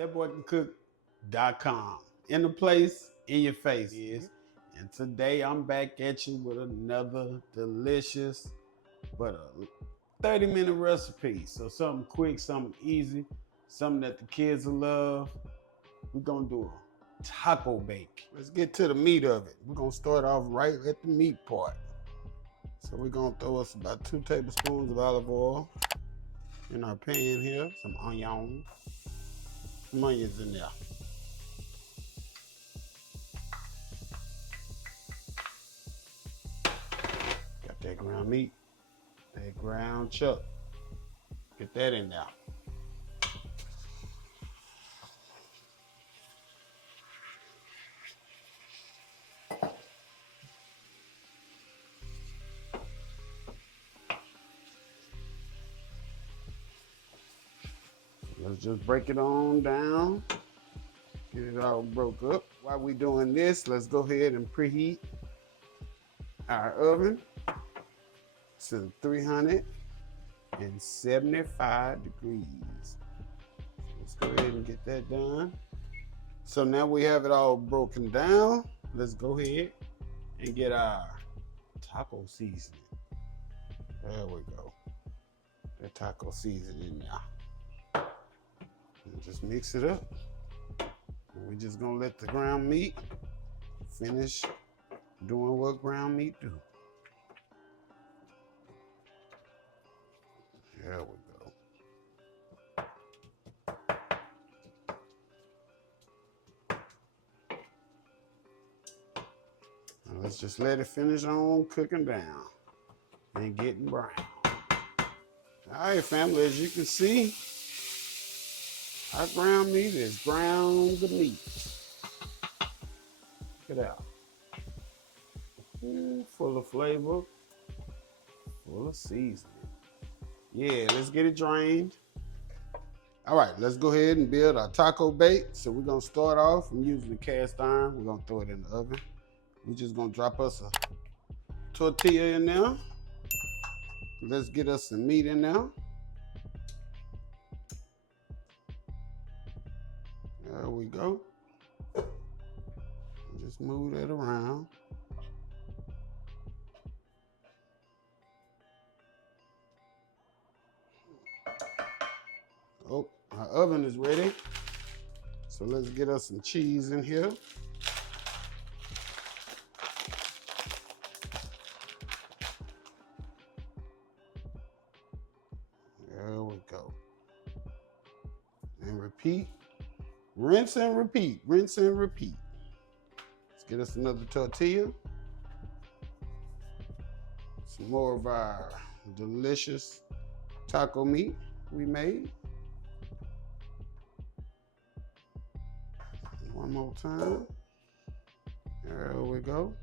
thatboycancook.com. In the place, in your face. And today I'm back at you with another delicious, but a 30-minute recipe. So something quick, something easy, something that the kids will love. We're gonna do a taco bake. Let's get to the meat of it. We're gonna start off right at the meat part. So we're gonna throw us about 2 tablespoons of olive oil in our pan here. Some onions in there. Got that ground meat, that ground chuck. Get that in there. Let's just break it on down. Get it all broke up. While we doing this, let's go ahead and preheat our oven to 375 degrees. Let's go ahead and get that done. So now we have it all broken down. Let's go ahead and get our taco seasoning. There we go. That taco seasoning now. And just mix it up. And we're just gonna let the ground meat finish doing what ground meat do. There we go. Now let's just let it finish on cooking down and getting brown. All right, family, as you can see, our ground meat is ground the meat. Check it out. Full of flavor, full of seasoning. Yeah, let's get it drained. All right, let's go ahead and build our taco bake. So we're gonna start off, I'm using the cast iron. We're gonna throw it in the oven. We're just gonna drop us a tortilla in there. Let's get us some meat in there. There we go. Just move that around. Oh, our oven is ready. So let's get us some cheese in here. There we go. And repeat. Rinse and repeat, rinse and repeat. Let's get us another tortilla. Some more of our delicious taco meat we made. One more time. There we go.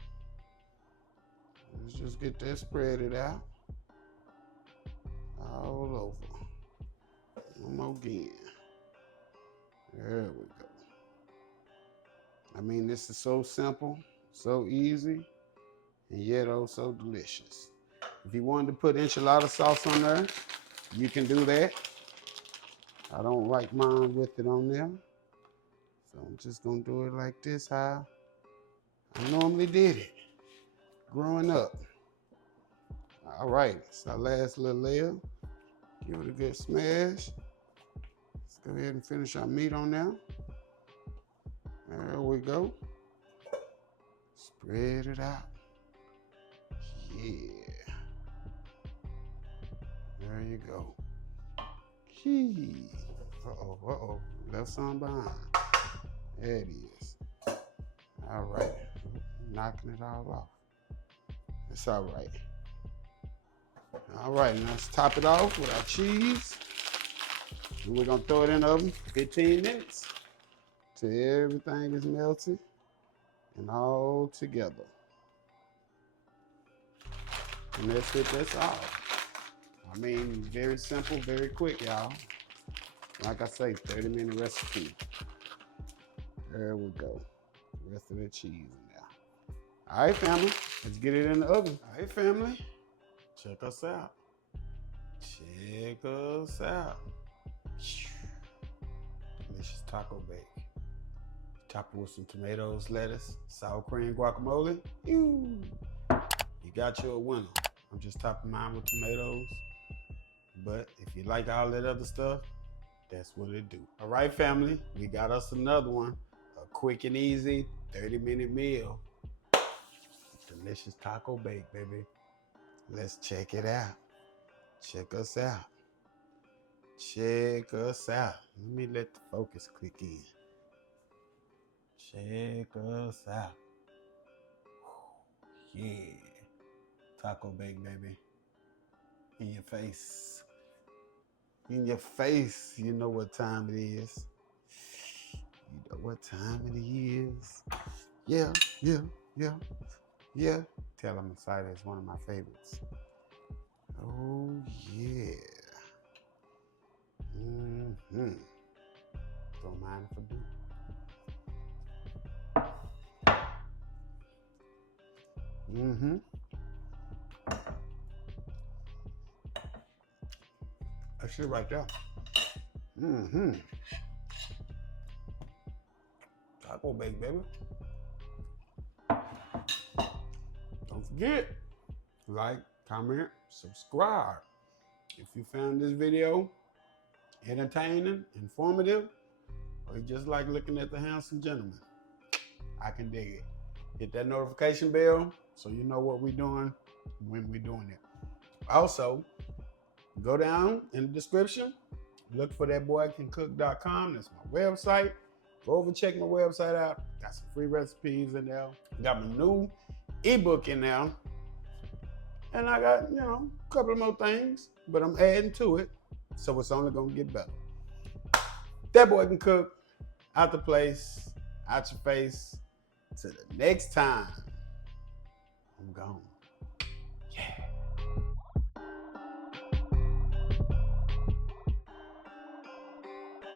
Let's just get that spread out all over. One more again. There we go. I mean, this is so simple, so easy, and yet oh so delicious. If you wanted to put enchilada sauce on there, you can do that. I don't like mine with it on there. So I'm just gonna do it like this, how I normally did it growing up. All right, it's our last little layer. Give it a good smash. Let's go ahead and finish our meat on there. There we go. Spread it out. Yeah. There you go. Uh-oh, uh-oh. Left some behind. There it is. All right. Knocking it all off. It's all right. All right, now let's top it off with our cheese. And we're gonna throw it in the oven for 15 minutes till everything is melted and all together. And that's it, that's all. I mean, very simple, very quick, y'all. Like I say, 30-minute recipe. There we go. The rest of the cheese in there. All right, family, let's get it in the oven. All right, family, check us out. Check us out. delicious taco bake. Top it with some tomatoes, lettuce, sour cream, guacamole. You got you a winner. I'm just topping mine with tomatoes. But if you like all that other stuff, that's what it do. All right, family, we got us another one. A quick and easy 30-minute meal. Delicious taco bake, baby. Let's check it out. Check us out. Check us out. Let me let the focus click in. Check us out. Yeah. Taco bake, baby. In your face. In your face. You know what time it is. You know what time it is. Yeah. Tell I'm excited. It's one of my favorites. Oh, yeah. Don't mind if I do. That shit right there. Taco bake, baby. Don't forget, like, comment, subscribe. If you found this video entertaining, informative, or you just like looking at the handsome gentleman, I can dig it. Hit that notification bell so you know what we're doing when we're doing it. Also, go down in the description, look for thatboycancook.com. That's my website. Go over and check my website out. Got some free recipes in there. Got my new ebook in there. And I got, a couple of more things, but I'm adding to it. So it's only gonna get better. That Boy Can Cook, out the place, out your face. Till the next time, I'm gone.